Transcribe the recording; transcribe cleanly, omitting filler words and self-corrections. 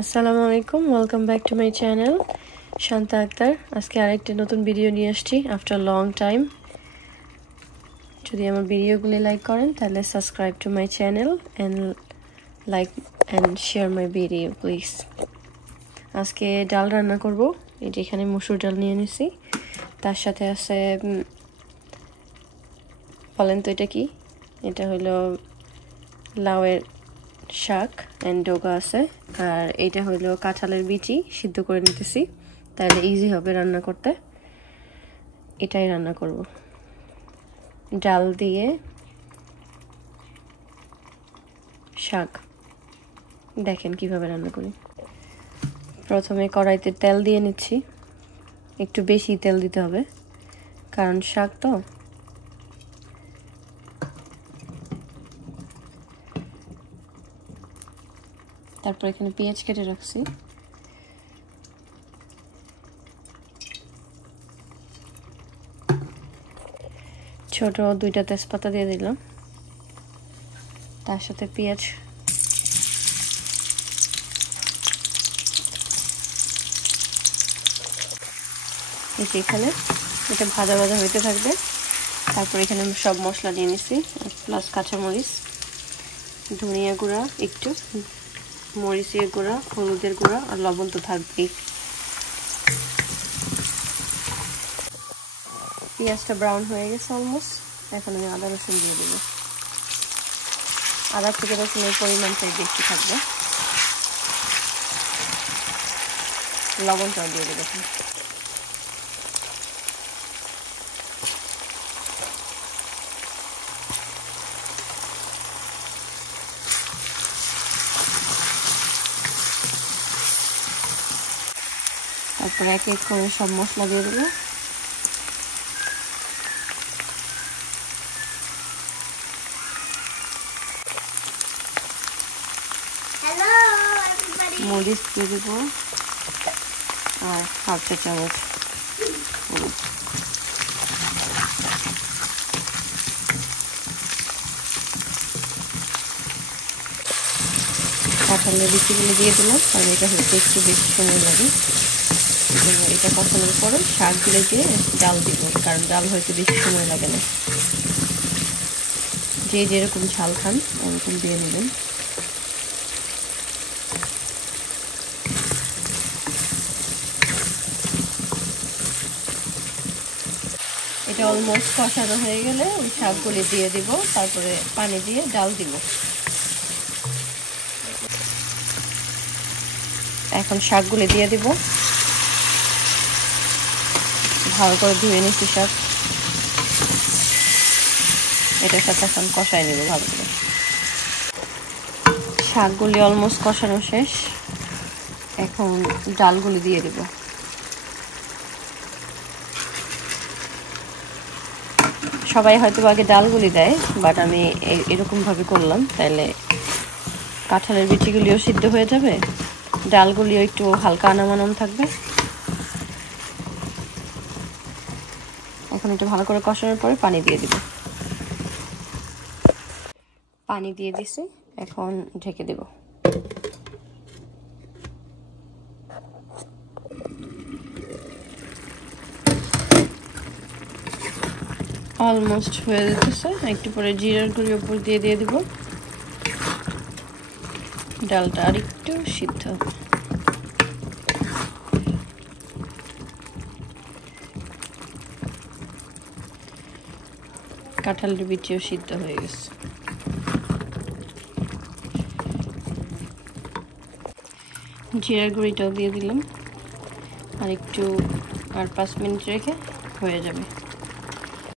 আসসালামু আলাইকুম, welcome back to my channel Shanta Akter. আজকে আরেকটি নতুন ভিডিও নিয়ে আসছি আফটার লং টাইম। যদি আমার ভিডিওগুলি লাইক করেন তাহলে subscribe to my channel and like and share my video please. আজকে ডাল রান্না করব। এটি এখানে মসুর ডাল নিয়ে নিছি, তার সাথে আছে বলেন তো এটা কি? এটা হলো লাউয়ের শাক এন্ড ডোগা আছে, আর এটা হলো কাঁঠালের বিচি সিদ্ধ করে নিতেছি, তাহলে ইজি হবে রান্না করতে। এটাই রান্না করব ডাল দিয়ে শাক। দেখেন কিভাবে রান্না করি। প্রথমে কড়াইতে তেল দিয়ে নিচ্ছি, একটু বেশি তেল দিতে হবে কারণ শাক তো। তারপর এখানে পেঁয়াজ কেটে রাখছি, ছোট দুইটা তেজপাতা দিয়ে দিলাম, তার সাথে পেঁয়াজ, এখানে এটা ভাজা ভাজা হইতে থাকবে। তারপর এখানে সব মশলা দিয়ে নিছি, প্লাস কাঁচামরিচ, ধনিয়া গুঁড়া একটু, মরিচের গুঁড়া, হলুদের গুঁড়া আর লবণ তো থাকবেই। পেঁয়াজটা ব্রাউন হয়ে গেছে অলমোস্ট। এখন আমি আদা রসুন দিয়ে দেবো। আদা থেকে রসুনের পরিমাণটাই বেশি থাকবে। লবণটাও দিয়ে দেবো। তারপর এক এক করে সব মশলা দিয়ে দেবো। মরিচ দিয়ে দেবো আর হাফ চা চামচ হলুদ। কাঁঠালের বিচিগুলো দিয়ে দিলাম, কারণ এটা হচ্ছে একটু বেশি সময় লাগে। এটা কষানোর পরে শাকগুলো দিয়ে ডাল দিব, কারণ ডাল হয়তো বেশি সময় লাগে না। যে যেরকম ঝাল খান ওরকম দিয়ে নেবেন। এটা অলমোস্ট কষানো হয়ে গেলে ওই শাকগুলি দিয়ে দিব, তারপরে পানি দিয়ে ডাল দিব। এখন শাকগুলি দিয়ে দিব, ভালো করে ধুয়ে নিচ্ছি শাক। এটার সাথে এখন কষাই নেব ভালো করে। শাকগুলি অলমোস্ট কষানো শেষ, এখন ডালগুলি দিয়ে দিব। সবাই হয়তো আগে ডালগুলি দেয়, বাট আমি এরকম ভাবে করলাম, তাইলে কাঁঠালের বিচিগুলিও সিদ্ধ হয়ে যাবে, ডালগুলিও একটু হালকা আনামানাম থাকবে। এখন একটু ভালো করে কষানোর পরে পানি দিয়ে দিব। পানি দিয়ে দিছি, এখন ঢেকে দেব। অলমোস্ট হয়ে যেতেছে, একটু পরে জিরার গুঁড়ি উপর দিয়ে দিব। ডালটা আর একটু সিদ্ধ। কাঁঠালের বিচিও সিদ্ধ হয়ে গেছে। জিরার গুঁড়িটাও দিয়ে দিলাম, আর 5 মিনিট রেখে হয়ে যাবে।